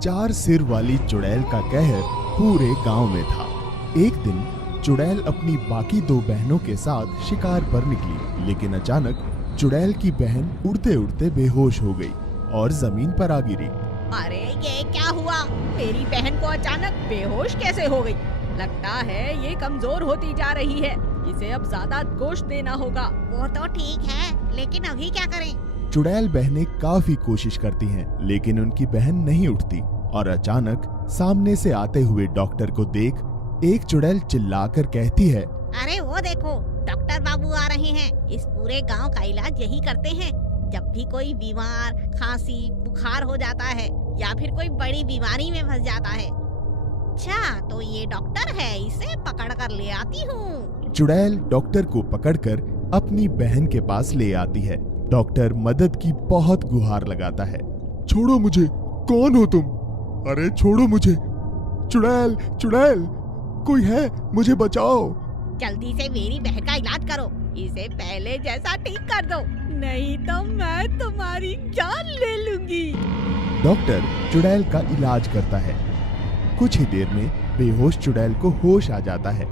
4 सिर वाली चुड़ैल का कहर पूरे गांव में था। एक दिन चुड़ैल अपनी बाकी 2 बहनों के साथ शिकार पर निकली, लेकिन अचानक चुड़ैल की बहन उड़ते उड़ते बेहोश हो गई और जमीन पर आ गिरी। अरे ये क्या हुआ? मेरी बहन को अचानक बेहोश कैसे हो गई? लगता है ये कमजोर होती जा रही है। इसे अब ज्यादा गोश्त देना होगा। वो तो ठीक है, लेकिन अभी क्या करें? चुड़ैल बहनें काफी कोशिश करती हैं, लेकिन उनकी बहन नहीं उठती और अचानक सामने से आते हुए डॉक्टर को देख एक चुड़ैल चिल्लाकर कहती है, अरे वो देखो, डॉक्टर बाबू आ रहे हैं। इस पूरे गांव का इलाज यही करते हैं। जब भी कोई बीमार, खांसी, बुखार हो जाता है या फिर कोई बड़ी बीमारी में फंस जाता है। अच्छा, तो ये डॉक्टर है, इसे पकड़ कर ले आती हूँ। चुड़ैल डॉक्टर को पकड़कर अपनी बहन के पास ले आती है। डॉक्टर मदद की बहुत गुहार लगाता है। छोड़ो मुझे, कौन हो तुम? अरे छोड़ो मुझे, चुड़ैल चुड़ैल, कोई है, मुझे बचाओ। जल्दी से मेरी बहन का इलाज करो, इसे पहले जैसा ठीक कर दो, नहीं तो मैं तुम्हारी जान ले लूंगी। डॉक्टर चुड़ैल का इलाज करता है। कुछ ही देर में बेहोश चुड़ैल को होश आ जाता है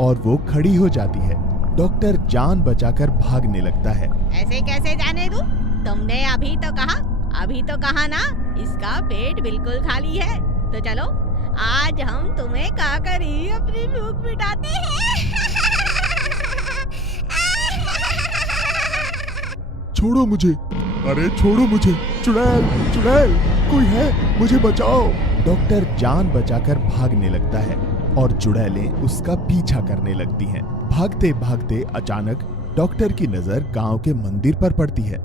और वो खड़ी हो जाती है। डॉक्टर जान बचाकर भागने लगता है। ऐसे कैसे जाने दूं? तुमने अभी तो कहा ना, इसका पेट बिल्कुल खाली है। तो चलो, आज हम तुम्हें खाकर ही अपनी भूख मिटाते हैं। छोड़ो मुझे, अरे छोड़ो मुझे, चुड़ैल चुड़ैल, कोई है, मुझे बचाओ। डॉक्टर जान बचाकर भागने लगता है और चुड़ैलें उसका पीछा करने लगती हैं। भागते भागते अचानक डॉक्टर की नजर गांव के मंदिर पर पड़ती है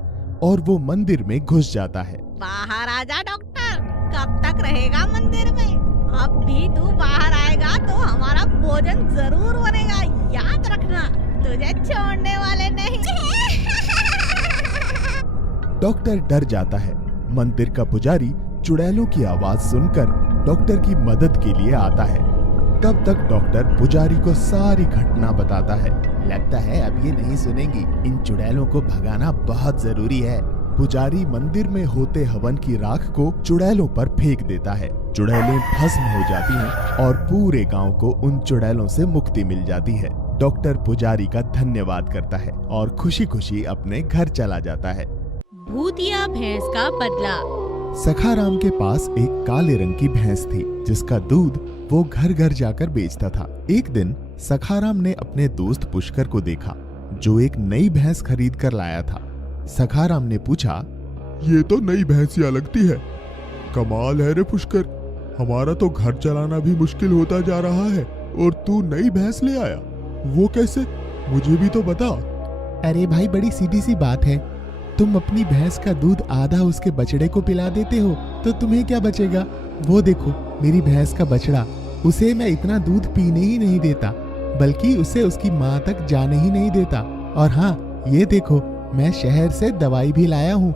और वो मंदिर में घुस जाता है। बाहर आजा डॉक्टर, कब तक रहेगा मंदिर में? अब भी तू बाहर आएगा तो हमारा भोजन जरूर बनेगा, याद रखना, तुझे छोड़ने वाले नहीं। डॉक्टर डर जाता है। मंदिर का पुजारी चुड़ैलों की आवाज सुनकर डॉक्टर की मदद के लिए आता है। तब तक डॉक्टर पुजारी को सारी घटना बताता है। लगता है अब ये नहीं सुनेंगी, इन चुड़ैलों को भगाना बहुत जरूरी है। पुजारी मंदिर में होते हवन की राख को चुड़ैलों पर फेंक देता है। चुड़ैलें भस्म हो जाती हैं और पूरे गांव को उन चुड़ैलों से मुक्ति मिल जाती है। डॉक्टर पुजारी का धन्यवाद करता है और खुशी खुशी अपने घर चला जाता है। भूतिया भैंस का बदला। सखाराम के पास एक काले रंग की भैंस थी, जिसका दूध वो घर घर जाकर बेचता था। एक दिन सखाराम ने अपने दोस्त पुष्कर को देखा, जो एक नई भैंस खरीद कर लाया था। सखाराम ने पूछा, ये तो नई भैंसिया लगती है। कमाल है रे पुष्कर, हमारा तो घर चलाना भी मुश्किल होता जा रहा है और तू नई भैंस ले आया, वो कैसे? मुझे भी तो बता। अरे भाई, बड़ी सीधी सी बात है। तुम अपनी भैंस का दूध आधा उसके बछड़े को पिला देते हो तो तुम्हें क्या बचेगा? वो देखो मेरी भैंस का बछड़ा, उसे मैं इतना दूध पीने ही नहीं देता, बल्कि उसे उसकी माँ तक जाने ही नहीं देता। और हाँ, ये देखो, मैं शहर से दवाई भी लाया हूँ।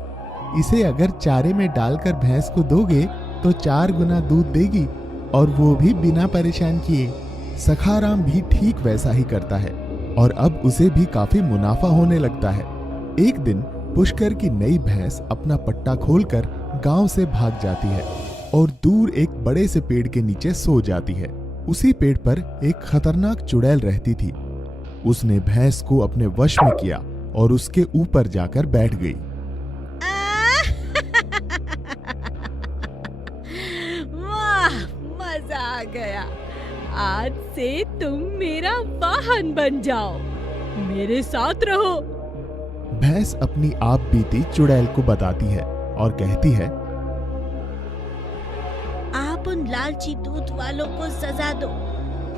इसे अगर चारे में डालकर भैंस को दोगे तो 4 गुना दूध देगी, और वो भी बिना परेशान किए। सखाराम भी ठीक वैसा ही करता है और अब उसे भी काफी मुनाफा होने लगता है। एक दिन पुष्कर की नई भैंस अपना पट्टा खोलकर गांव से भाग जाती है और दूर एक बड़े से पेड़ के नीचे सो जाती है। उसी पेड़ पर एक खतरनाक चुड़ैल रहती थी। उसने भैंस को अपने वश में किया और उसके ऊपर जाकर बैठ गई। वाह, मजा आ गया। आज से तुम मेरा वाहन बन जाओ, मेरे साथ रहो। भैंस अपनी आप बीती चुड़ैल को बताती है और कहती है, आप उन लालची दूध वालों को सजा दो।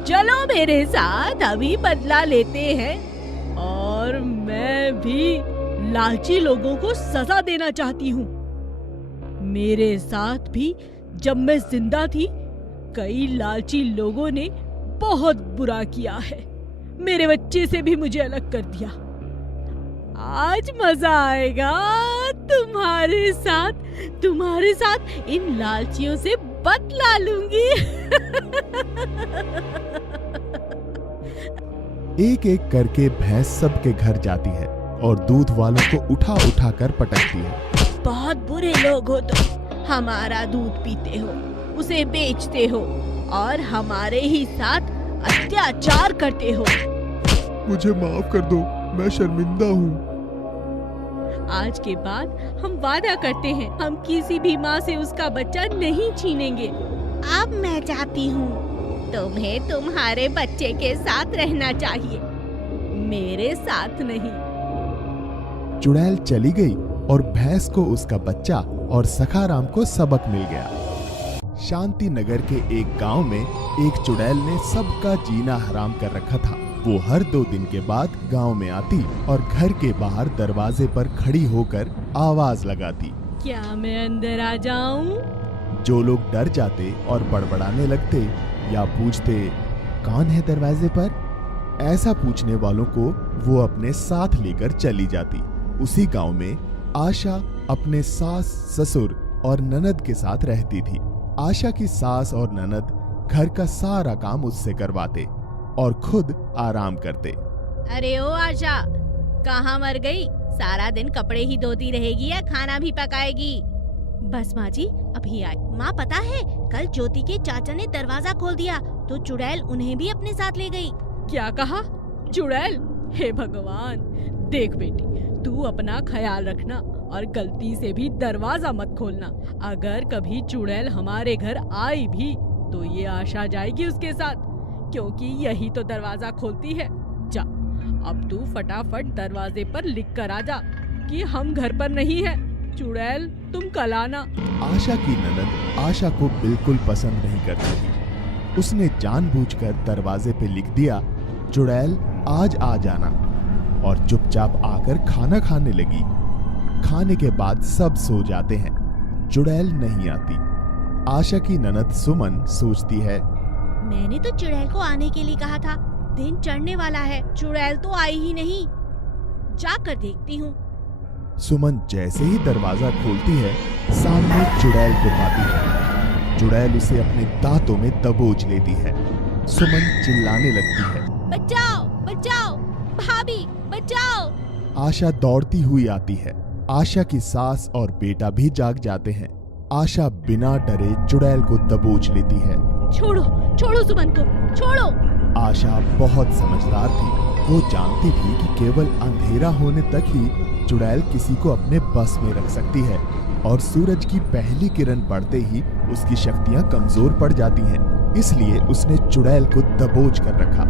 चलो मेरे साथ, अभी बदला लेते हैं। और मैं भी लालची लोगों को सजा देना चाहती हूँ। मेरे साथ भी जब मैं जिंदा थी, कई लालची लोगों ने बहुत बुरा किया है। मेरे बच्चे से भी मुझे अलग कर दिया। आज मजा आएगा तुम्हारे साथ इन लालचियों से बदला लूंगी। एक एक करके भैंस सबके घर जाती है और दूध वालों को उठा उठा कर पटकती है। बहुत बुरे लोग हो तुम, हमारा दूध पीते हो, उसे बेचते हो और हमारे ही साथ अत्याचार करते हो। मुझे माफ कर दो, मैं शर्मिंदा हूँ। आज के बाद हम वादा करते हैं, हम किसी भी माँ से उसका बच्चा नहीं छीनेंगे। अब मैं चाहती हूँ तुम्हें तुम्हारे बच्चे के साथ रहना चाहिए, मेरे साथ नहीं। चुड़ैल चली गई और भैंस को उसका बच्चा और सखाराम को सबक मिल गया। शांति नगर के एक गांव में एक चुड़ैल ने सबका जीना हराम कर रखा था। वो हर 2 दिन के बाद गांव में आती और घर के बाहर दरवाजे पर खड़ी होकर आवाज लगाती। क्या मैं अंदर आ जाऊं? जो लोग डर जाते और बड़बड़ाने लगते या पूछते कौन है दरवाजे पर, ऐसा पूछने वालों को वो अपने साथ लेकर चली जाती। उसी गांव में आशा अपने सास, ससुर और ननद के साथ रहती थी। आशा की सास और ननद घर का सारा काम उससे करवाते और खुद आराम करते। अरे ओ आशा, कहाँ मर गई? सारा दिन कपड़े ही धोती रहेगी या खाना भी पकाएगी? बस माँ जी अभी आई। माँ पता है, कल ज्योति के चाचा ने दरवाजा खोल दिया तो चुड़ैल उन्हें भी अपने साथ ले गई। क्या कहा? चुड़ैल? हे भगवान! देख बेटी, तू अपना ख्याल रखना और गलती से भी दरवाजा मत खोलना। अगर कभी चुड़ैल हमारे घर आई भी तो ये आशा जाएगी उसके साथ, क्योंकि यही तो दरवाजा खोलती है। जा, अब तू फटाफट दरवाजे पर लिख कर आ जा कि हम घर पर नहीं है। चुड़ैल तुम कल आना। आशा की ननद आशा को बिल्कुल पसंद नहीं करती थी। उसने जानबूझकर दरवाजे पे लिख दिया, चुड़ैल आज आ जाना, और चुपचाप आकर खाना खाने लगी। खाने के बाद सब सो जाते हैं, चुड़ैल नहीं आती। आशा की ननद सुमन सोचती है, मैंने तो चुड़ैल को आने के लिए कहा था, दिन चढ़ने वाला है, चुड़ैल तो आई ही नहीं, जाकर देखती हूँ। सुमन जैसे ही दरवाजा खोलती है, सामने चुड़ैल को पाती है। चुड़ैल उसे अपने दांतों में दबोच लेती है। सुमन चिल्लाने लगती है, बचाओ बचाओ, भाभी बचाओ। आशा दौड़ती हुई आती है। आशा की सास और बेटा भी जाग जाते हैं। आशा बिना डरे चुड़ैल को दबोच लेती है। छोड़ो, छोड़ो सुमन को, छोड़ो। आशा बहुत समझदार थी। वो जानती थी कि केवल अंधेरा होने तक ही चुड़ैल किसी को अपने बस में रख सकती है, और सूरज की पहली किरण पड़ते ही उसकी शक्तियां कमजोर पड़ जाती हैं। इसलिए उसने चुड़ैल को दबोच कर रखा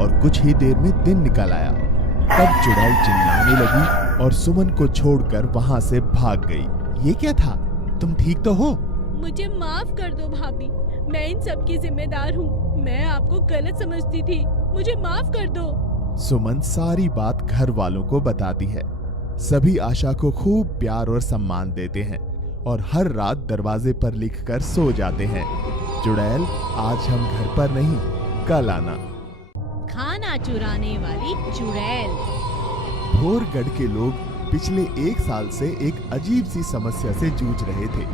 और कुछ ही देर में दिन निकल आया। तब चुड़ैल चिल्लाने लगी और सुमन को छोड़कर वहां से भाग गई। ये क्या था? तुम ठीक तो हो? मुझे माफ कर दो भाभी, मैं इन सब की जिम्मेदार हूँ। मैं आपको गलत समझती थी, मुझे माफ कर दो। सुमन सारी बात घर वालों को बताती है। सभी आशा को खूब प्यार और सम्मान देते हैं और हर रात दरवाजे पर लिखकर सो जाते हैं, चुड़ैल आज हम घर पर नहीं, कल आना। खाना चुराने वाली चुड़ैल। भोरगढ़ के लोग पिछले 1 साल से एक अजीब सी समस्या से जूझ रहे थे।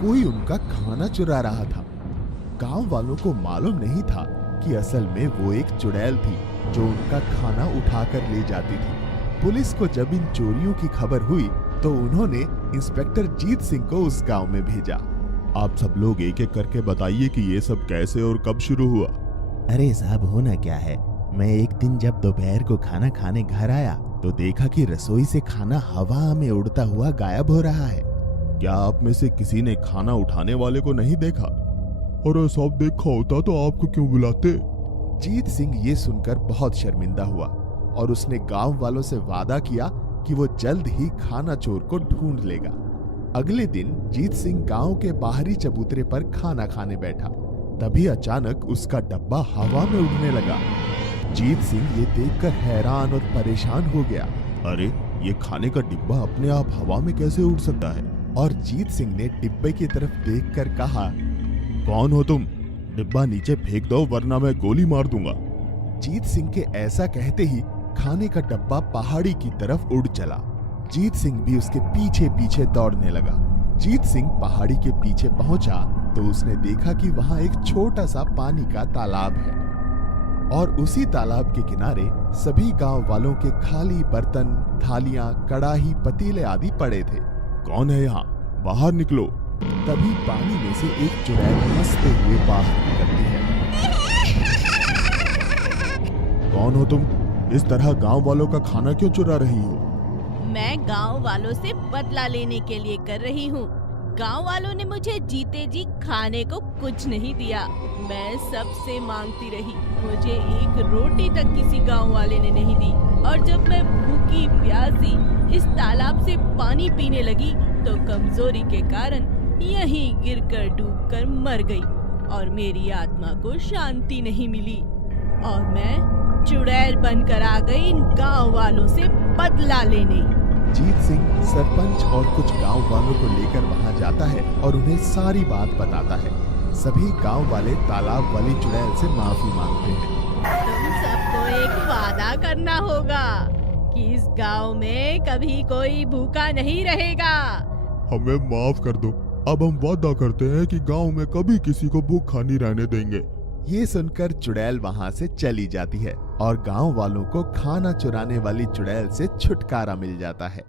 कोई उनका खाना चुरा रहा था। गांव वालों को मालूम नहीं था कि असल में वो एक चुड़ैल थी जो उनका खाना उठाकर ले जाती थी। पुलिस को जब इन चोरियों की खबर हुई तो उन्होंने इंस्पेक्टर जीत सिंह को उस गांव में भेजा। आप सब लोग एक एक करके बताइए कि ये सब कैसे और कब शुरू हुआ। अरे साहब, होना क्या है, मैं एक दिन जब दोपहर को खाना खाने घर आया तो देखा कि रसोई से खाना हवा में उड़ता हुआ गायब हो रहा है। क्या आप में से किसी ने खाना उठाने वाले को नहीं देखा? अरे सब देखा होता तो आपको क्यों बुलाते? जीत सिंह ये सुनकर बहुत शर्मिंदा हुआ और उसने गांव वालों से वादा किया कि वो जल्द ही खाना चोर को ढूंढ लेगा। अगले दिन जीत सिंह गांव के बाहरी चबूतरे पर खाना खाने बैठा। तभी अचानक उसका डब्बा हवा में उड़ने लगा। जीत सिंह ये देखकर हैरान और परेशान हो गया। अरे ये खाने का डिब्बा अपने आप हवा में कैसे उड़ सकता है? और जीत सिंह ने डिब्बे की तरफ देखकर कहा, कौन हो तुम? डिब्बा नीचे फेंक दो वरना मैं गोली मार दूंगा। जीत सिंह के ऐसा कहते ही खाने का डब्बा पहाड़ी की तरफ उड़ चला। जीत सिंह भी उसके पीछे पीछे दौड़ने लगा। जीत सिंह पहाड़ी के पीछे पहुंचा तो उसने देखा कि वहां एक छोटा सा पानी का तालाब है और उसी तालाब के किनारे सभी गांव वालों के खाली बर्तन, थालियां, कड़ाही, पतीले आदि पड़े थे। कौन है यहाँ? बाहर निकलो, तभी पानी में से एक चुड़ैल हंसते हुए बाहर निकलती है। कौन हो तुम? इस तरह गांव वालों का खाना क्यों चुरा रही हो? मैं गांव वालों से बदला लेने के लिए कर रही हूँ। गांव वालों ने मुझे जीते जी खाने को कुछ नहीं दिया। मैं सबसे मांगती रही, मुझे एक रोटी तक किसी गांव वाले ने नहीं दी। और जब मैं भूखी प्यासी इस तालाब से पानी पीने लगी तो कमजोरी के कारण यहीं गिरकर डूबकर मर गई और मेरी आत्मा को शांति नहीं मिली और मैं चुड़ैल बनकर आ गई इन गांव वालों से बदला लेने। जीत सिंह सरपंच और कुछ गांव वालों को लेकर वहां जाता है और उन्हें सारी बात बताता है। सभी गांव वाले तालाब वाली चुड़ैल से माफी मांगते हैं। तुम सबको एक वादा करना होगा कि इस गांव में कभी कोई भूखा नहीं रहेगा। हमें माफ कर दो। अब हम वादा करते हैं कि गांव में कभी किसी को भूखा नहीं रहने देंगे। ये सुनकर चुड़ैल वहां से चली जाती है और गांव वालों को खाना चुराने वाली चुड़ैल से छुटकारा मिल जाता है।